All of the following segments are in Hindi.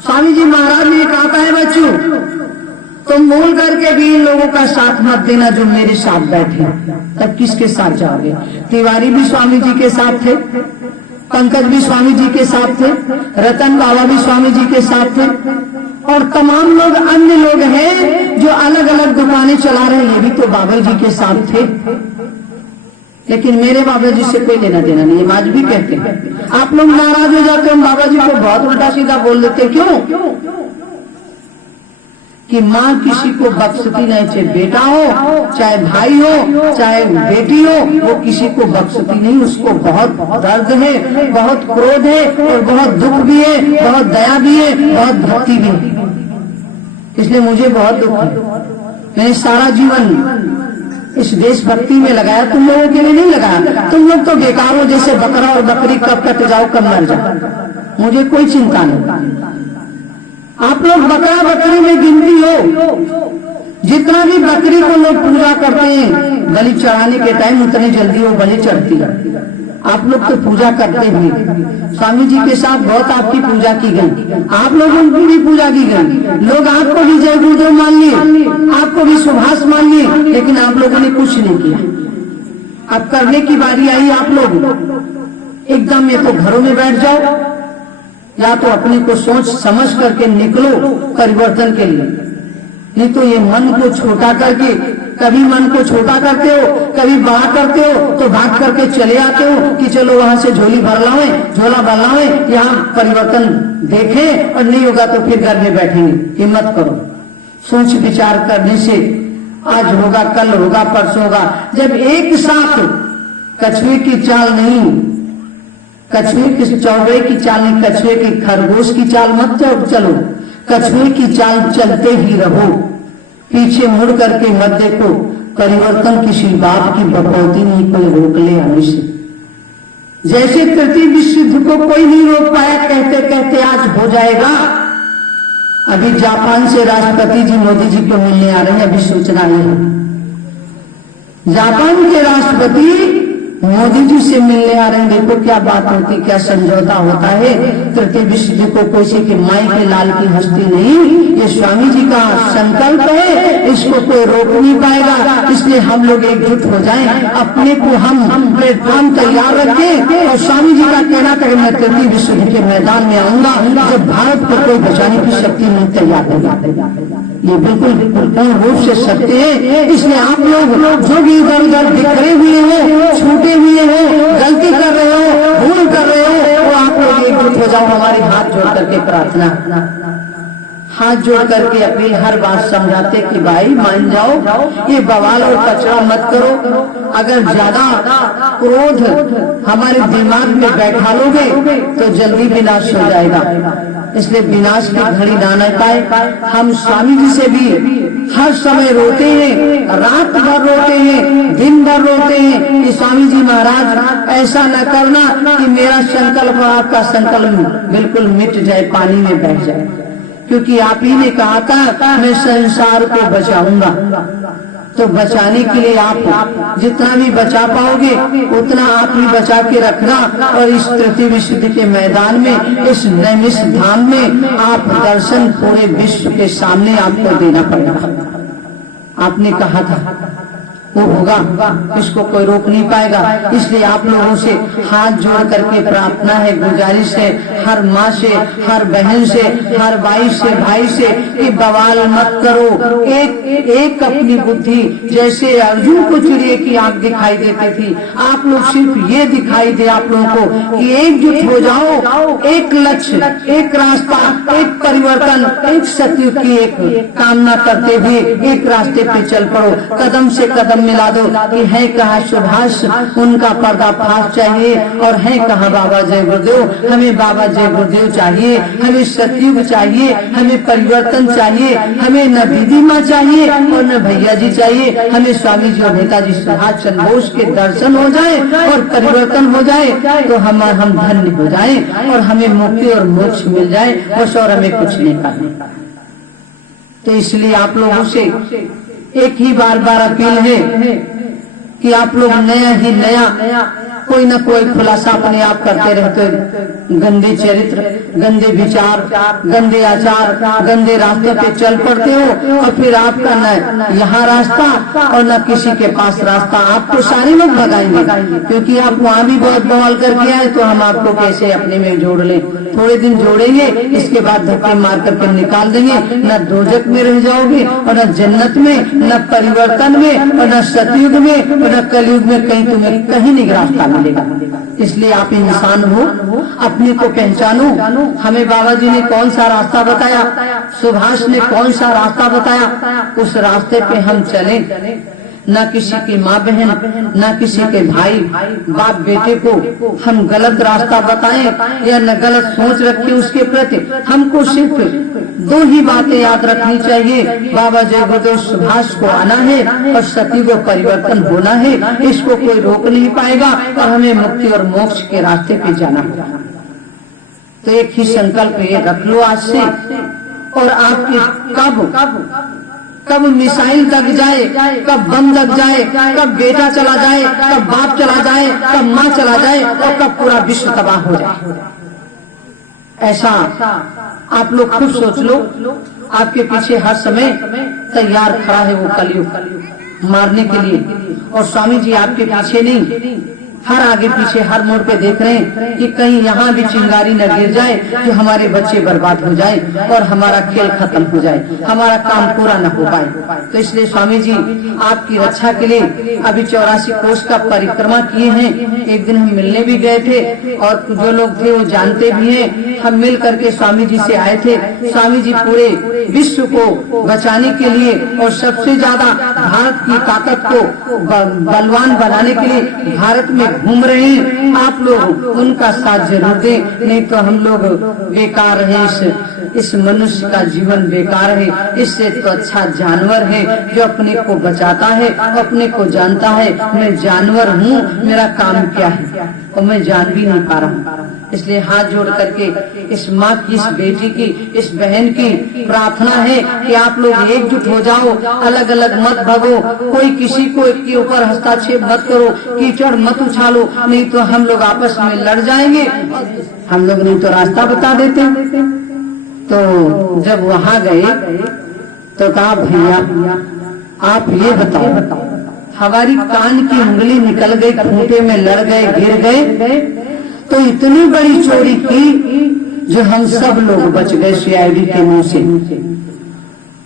स्वामी जी महाराज ने कहा है बच्चों, तुम भूल करके भी इन लोगों का साथ मत देना जो मेरे साथ बैठे। तब किसके साथ जाओगे? तिवारी भी स्वामी जी के साथ थे, पंकज भी स्वामी जी के साथ थे, रतन बाबा भी स्वामी जी के साथ थे, और तमाम लोग अन्य लोग हैं जो अलग अलग दुकानें चला रहे हैं, ये भी तो बाबा जी के साथ थे। लेकिन मेरे बाबा जी से कोई लेना देना नहीं है। आज भी कहते हैं, आप लोग नाराज हो जाते हैं, बाबा जी को बहुत उल्टा सीधा बोल देते। क्यों? कि माँ किसी को बख्शती नहीं, चाहे बेटा हो, चाहे भाई हो, चाहे बेटी हो, वो किसी को बख्शती नहीं। उसको बहुत दर्द है, बहुत क्रोध है, और बहुत दुख भी है, बहुत दया भी है, बहुत भक्ति भी है। इसलिए मुझे बहुत दुख है। मैंने सारा जीवन इस देशभक्ति में लगाया, तुम लोगों के लिए नहीं लगाया। तुम लोग तो बेकार हो, जैसे बकरा और बकरी, कब कट जाओ कब मर जाओ, मुझे कोई चिंता नहीं। आप लोग बकरा बकरी में गिनती हो। जितना भी बकरी को लोग पूजा करते हैं बलि चढ़ाने के टाइम, उतनी जल्दी वो बलि चढ़ती है। आप लोग तो पूजा करते भी, स्वामी जी के साथ बहुत आपकी पूजा की गई, आप लोगों की भी पूजा की गई। लोग आपको भी जय गुरुदेव मान लिए, आपको भी सुभाष मान लिए, लेकिन आप लोगों ने कुछ नहीं किया। अब करने की बारी आई। आप लोग एकदम या तो घरों में बैठ जाओ, या तो अपने को सोच समझ करके निकलो परिवर्तन के लिए। नहीं तो ये मन को छोटा करके, कभी मन को छोटा करते हो, कभी बड़ा करते हो, तो भाग करके चले आते हो कि चलो वहां से झोली भर लाओ, झोला भर लाओ, यहाँ परिवर्तन देखें, और नहीं होगा तो फिर घर में बैठेंगे। हिम्मत करो, सोच विचार करने से आज होगा, कल होगा, परसों होगा। जब एक साथ कछुए की चाल नहीं, कछुए की चौबे की चाल नहीं, कछुए की खरगोश की चाल मत चलो, कछुए की चाल चलते ही रहो। पीछे मुड़ करके मत देखो। परिवर्तन किसी बाप की बकौती नहीं कोई रोक ले आने से। जैसे तृतीय विश्व युद्ध को कोई नहीं रोक पाया, कहते कहते आज हो जाएगा। अभी जापान से राष्ट्रपति जी मोदी जी को मिलने आ रहे हैं, अभी सूचना आई है। जापान के राष्ट्रपति मोदी जी से मिलने आ रहे हैं। देखो क्या बात होती, क्या समझौता होता है। तृतीय विश्व युद्ध को कोई के माई के लाल की हस्ती नहीं, ये स्वामी जी का संकल्प है, इसको कोई रोक नहीं पाएगा। इसलिए हम लोग एकजुट हो जाएं, अपने को हम प्लेटफॉर्म तैयार रखें, और स्वामी जी का कहना था कि मैं तृतीय विश्व युद्ध के मैदान में आऊंगा जब भारत को कोई बचाने की शक्ति नहीं तैयार होगा। ये बिल्कुल पूर्ण रूप से सत्य है। इसलिए आप लोग जो भी इधर उधर बिखरे हुए हो, छूटे हुए हो, गलती कर रहे हो, भूल कर रहे हो, वो आप लोग एकजुट हो जाओ। हमारे हाथ जोड़ करके प्रार्थना, हाथ जोड़ करके अपील, हर बात समझाते कि भाई मान जाओ, ये बवाल और कचरा मत करो। अगर ज्यादा क्रोध हमारे दिमाग में बैठा लोगे तो जल्दी विनाश हो जाएगा। इसलिए विनाश की घड़ी ना न पाए। हम स्वामी जी से भी हर समय रोते हैं, रात भर रोते हैं, दिन भर रोते हैं कि स्वामी जी महाराज ऐसा न करना कि मेरा संकल्प और आपका संकल्प बिल्कुल मिट जाए, पानी में बह जाए। क्योंकि आप ही ने कहा था मैं संसार को बचाऊंगा। तो बचाने के लिए आप जितना भी बचा पाओगे उतना आप ही बचा के रखना। और इस तृतीय विश्व युद्ध के मैदान में, इस नैमिष धाम में आप दर्शन पूरे विश्व के सामने आपको देना पड़ेगा। आपने कहा था वो होगा, इसको कोई रोक नहीं पाएगा। इसलिए आप लोगों से हाथ जोड़ करके प्रार्थना है, गुजारिश है, हर माँ से, हर बहन से, हर भाई से, भाई से कि बवाल मत करो। एक अपनी बुद्धि, जैसे अर्जुन को चिड़िया की आंख दिखाई देती थी, आप लोग सिर्फ ये दिखाई दे आप लोगों को कि एकजुट हो जाओ, एक लक्ष्य, एक रास्ता, एक परिवर्तन, एक सतयुग की एक कामना करते हुए एक रास्ते पे चल पड़ो। कदम से कदम मिला दो कि है कहाँ सुभाष, उनका पर्दाफाश चाहिए, और है कहाँ बाबा जय गुरुदेव। हमें बाबा जय गुरुदेव चाहिए, हमें सतयुग चाहिए, हमें परिवर्तन चाहिए, हमें न दीदी माँ चाहिए और न भैया जी चाहिए। हमें स्वामी जी और नेताजी सुभाष चंद्र बोस के दर्शन हो जाए और परिवर्तन हो जाए तो हम धन्य हो जाए और हमें मुक्ति और मोक्ष मिल जाए, बस और हमें कुछ नहीं करना। तो इसलिए आप लोगों से एक ही बार अपील है कि आप लोग नया ही नया कोई ना कोई खुलासा अपने आप करते रहते, गंदे चरित्र, गंदे विचार, गंदे आचार, गंदे रास्ते पे चल पड़ते हो और फिर आपका न यहाँ रास्ता और न किसी के पास रास्ता। आपको सारे लोग भगाएंगे क्योंकि आप वहाँ भी बहुत बवाल करके आए, तो हम आपको कैसे अपने में जोड़ लें। थोड़े दिन जोड़ेंगे, इसके बाद धक्के मार करके निकाल देंगे। न दोजक में रह जाओगे और न जन्नत में, न परिवर्तन में और न सतयुग में और न कलयुग में, कहीं तुम्हें कहीं नहीं रास्ता मिलेगा। इसलिए आप इंसान हो, अपने को पहचानो। हमें बाबा जी ने कौन सा रास्ता बताया, सुभाष ने कौन सा रास्ता बताया, उस रास्ते पे हम चले। न किसी की माँ बहन, न किसी के भाई बाप बेटे को हम गलत रास्ता बताएं या न गलत सोच रखें उसके प्रति। हमको सिर्फ दो ही बातें याद रखनी चाहिए, बाबा जय गुरुदेव सुभाष को आना है और सतयुग को परिवर्तन होना है। इसको कोई रोक नहीं पाएगा और हमें मुक्ति और मोक्ष के रास्ते पे जाना होगा। तो एक ही संकल्प ये रख लो आज से, और आपके कब मिसाइल लग जाए, कब बम लग जाए, कब बेटा चला जाए, कब बाप चला जाए, कब माँ चला जाए और कब पूरा विश्व तबाह हो जाए, ऐसा आप लोग खुद सोच लो। आपके पीछे हर समय तैयार खड़ा है वो कलयुग मारने के लिए, और स्वामी जी आपके पीछे नहीं, हर आगे पीछे हर मोड़ पे देख रहे हैं कि कहीं यहाँ भी चिंगारी न गिर जाए कि हमारे बच्चे बर्बाद हो जाए और हमारा खेल खत्म हो जाए, हमारा काम पूरा न हो पाए। तो इसलिए स्वामी जी आपकी रक्षा के लिए अभी 84 कोष का परिक्रमा किए हैं। एक दिन हम मिलने भी गए थे और जो लोग थे वो जानते भी हैं, हम मिल करके स्वामी जी से आए थे। स्वामी जी पूरे विश्व को बचाने के लिए और सबसे ज्यादा भारत की ताकत को बलवान बनाने के लिए भारत में घूम रहे हैं। आप लोग उनका साथ जरूर दें, नहीं तो हम लोग बेकार हैं। इस मनुष्य का जीवन बेकार है। इससे तो अच्छा जानवर है जो अपने को बचाता है, अपने को जानता है मैं जानवर हूँ, मेरा काम क्या है, और मैं जान भी नहीं पा रहा हूँ। इसलिए हाथ जोड़ करके इस माँ की, इस बेटी की, इस बहन की प्रार्थना है कि आप लोग एकजुट हो जाओ, अलग अलग मत भगो, कोई किसी को के ऊपर हस्तक्षेप मत करो, कीचड़ मत उछालो, नहीं तो हम लोग आपस में लड़ जाएंगे। हम लोग नहीं तो रास्ता बता देते। तो जब वहाँ गए तो कहा भैया आप ये बताओ, हमारी कान की उंगली निकल गई, खूंटे में लड़ गए, गिर गए, तो इतनी बड़ी चोरी की जो हम सब लोग बच गए सीआईडी के मुंह से।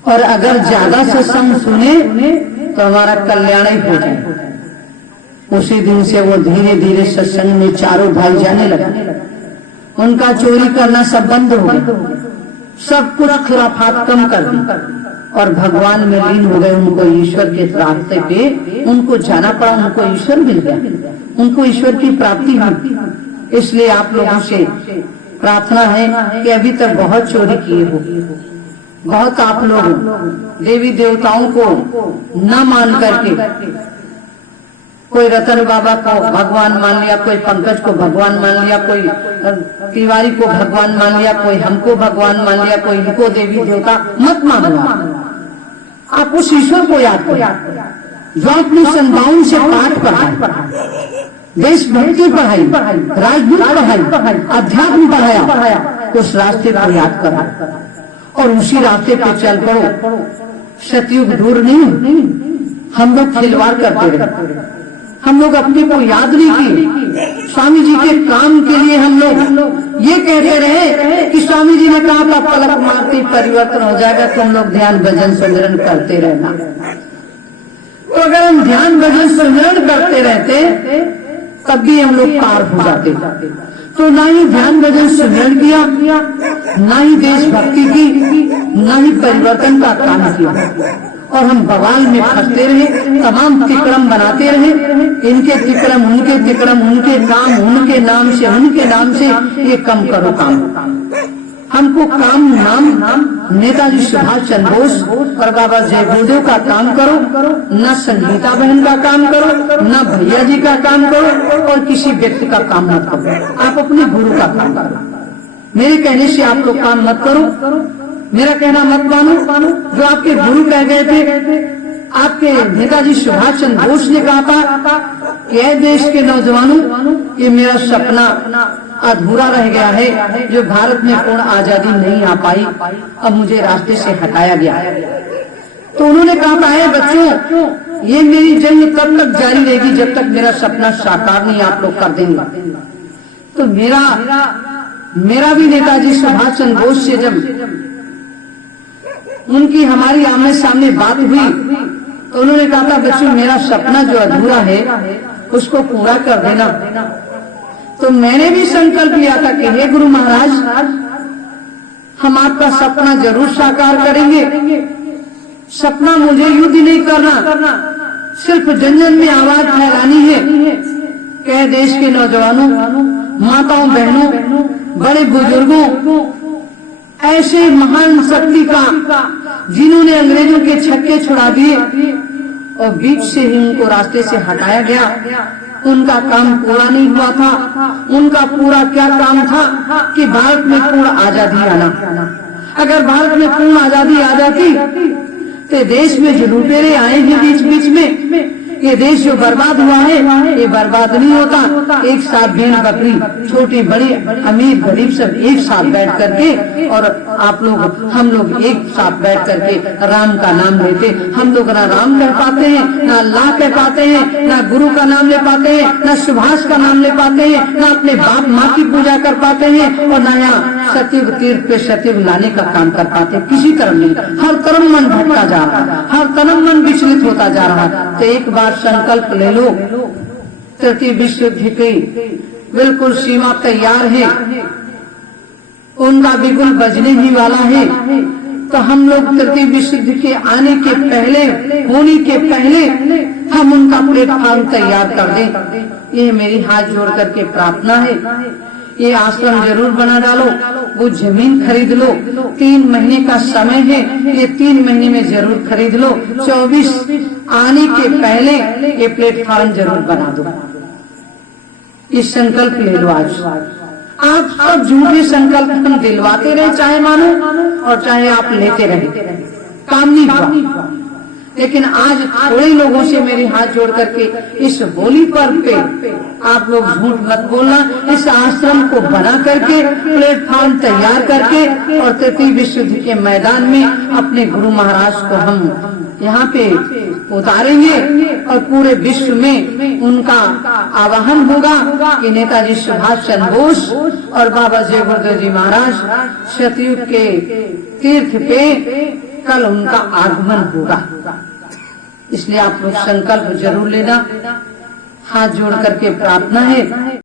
और अगर ज्यादा सत्संग सुने तो हमारा कल्याण ही हो जाए। उसी दिन से वो धीरे धीरे सत्संग में चारों भाई जाने लगा, उनका चोरी करना सब बंद हो गया, सब कुछ खुराफात कम कर दी और भगवान में लीन हो गए। उनको ईश्वर के रास्ते पे उनको जाना पड़ा, उनको ईश्वर मिल गया, उनको ईश्वर की प्राप्ति हुई। इसलिए आप लोगों से प्रार्थना है कि अभी तक बहुत चोरी किए हो, बहुत आप लोग देवी देवताओं को न मान करके कोई रतन बाबा को भगवान मान लिया, कोई पंकज को भगवान मान लिया, कोई तिवारी को भगवान मान लिया, कोई हमको भगवान मान लिया, कोई इनको देवी देवता मत मानो। आप उस ईश्वर को याद करो जो अपनी संताओं से पाठ पढ़ाए, देशभक्ति पढ़ाई, राजदूत पढ़ाई, अध्यात्म पढ़ाया, उस रास्ते को याद करो और उसी रास्ते पे चल पड़ो। सतयुग दूर नहीं, हम लोग खिलवाड़ करते रहे, हम लोग अपने को याद नहीं किए। स्वामी जी के काम के लिए हम लोग ये कहते रहे कि स्वामी जी ने कहा था पलक मारते परिवर्तन हो जाएगा, तुम लोग ध्यान भजन सुमिरन करते रहना। तो अगर हम ध्यान भजन सुमिरन करते रहते तब भी हम लोग पार हो जाते। तो ना ही ध्यान भजन सुमिरन किया, ना ही देशभक्ति की, ना ही परिवर्तन का काम किया, और हम बवाल में फंसते रहे, तमाम तिक्रम बनाते रहे, इनके तिक्रम, उनके तिक्रम, उनके काम, उनके नाम से, उनके नाम से। ये कम करो काम, हमको काम नाम नेताजी सुभाष चंद्र बोस और बाबा जय गुरुदेव का काम करो, न संगीता बहन का काम करो, न भैया जी का काम करो, और किसी व्यक्ति का काम मत करो। आप अपने गुरु का काम करो। मेरे कहने से आप लोग काम मत करो, मेरा कहना मत मानो। जो आपके गुरु कह गए थे आपके नेताजी सुभाष चंद्र बोस ने कहा था कि ऐ देश के नौजवानों, ये मेरा सपना अधूरा रह गया है जो भारत में पूर्ण आजादी नहीं आ पाई, अब मुझे रास्ते से हटाया गया। तो उन्होंने कहा था, है बच्चों, ये मेरी जंग तब तक जारी रहेगी जब तक मेरा सपना साकार नहीं आप लोग कर देंगे। तो मेरा भी नेताजी सुभाष चंद्र बोस से जब उनकी हमारी आमने सामने बात हुई तो उन्होंने कहा था, बच्चों मेरा सपना जो अधूरा है उसको पूरा कर देना। तो मैंने भी संकल्प लिया था कि हे गुरु महाराज, हम आपका सपना जरूर साकार करेंगे। सपना मुझे युद्ध नहीं करना, सिर्फ जन जन में आवाज फैलानी है। कह देश के नौजवानों, माताओं, बहनों, बड़े बुजुर्गों, ऐसे महान शक्ति का जिन्होंने अंग्रेजों के छक्के छुड़ा दिए और बीच से ही उनको रास्ते से हटाया गया, उनका काम पूरा नहीं हुआ था। उनका पूरा क्या काम था कि भारत में पूर्ण आजादी आना। अगर भारत में पूर्ण आजादी आ जाती तो देश में जो लुटेरे आएंगे बीच बीच में, ये देश जो बर्बाद हुआ है ये बर्बाद नहीं होता। एक साथ भेड़ बकरी, छोटी बड़ी, अमीर गरीब सब एक साथ बैठ करके, और आप लोग हम लोग एक साथ बैठ करके राम का नाम लेते। हम लोग ना राम कह पाते हैं, ना अल्लाह कह पाते हैं, ना गुरु का नाम ले पाते हैं, ना सुभाष का नाम ले पाते हैं, ना अपने बाप माँ की पूजा कर पाते हैं, और ना यहाँ सतयुग तीर्थ पे सतयुग लाने का काम कर पाते। किसी तरह नहीं, हर तरफ मन भटका जा रहा, हर तरफ मन विचलित होता जा रहा। तो एक बार संकल्प ले लो, तृतीय विश्व युद्ध की बिल्कुल सीमा तैयार है, उनका बिगुल बजने ही वाला है। तो हम लोग तृतीय विश्व युद्ध के आने के पहले, होने के पहले हम उनका प्लेटफॉर्म तैयार कर दें। ये मेरी हाथ जोड़ करके प्रार्थना है। ये आश्रम जरूर बना डालो, वो जमीन खरीद लो। 3 महीने का समय है, ये 3 महीने में जरूर खरीद लो। 24 आने के पहले ये प्लेटफॉर्म जरूर बना दो। ये संकल्प ले लो आज। आप सब झूठे संकल्प हम दिलवाते रहे, चाहे मानो और चाहे आप लेते रहे, काम नहीं हुआ। लेकिन आज थोड़े लोगों से मेरे हाथ जोड़ करके इस होली पर्व पे आप लोग झूठ मत बोलना। इस आश्रम को बना करके, प्लेटफॉर्म तैयार करके, और तृतीय विश्व युद्ध के मैदान में अपने गुरु महाराज को हम यहाँ पे उतारेंगे, और पूरे विश्व में उनका आवाहन होगा कि नेताजी सुभाष चंद्र बोस और बाबा जय गुरुदेव जी महाराज सतयुग के तीर्थ पे कल उनका आगमन होगा। इसलिए आप लोग संकल्प जरूर लेना। हाथ जोड़ करके प्रार्थना है।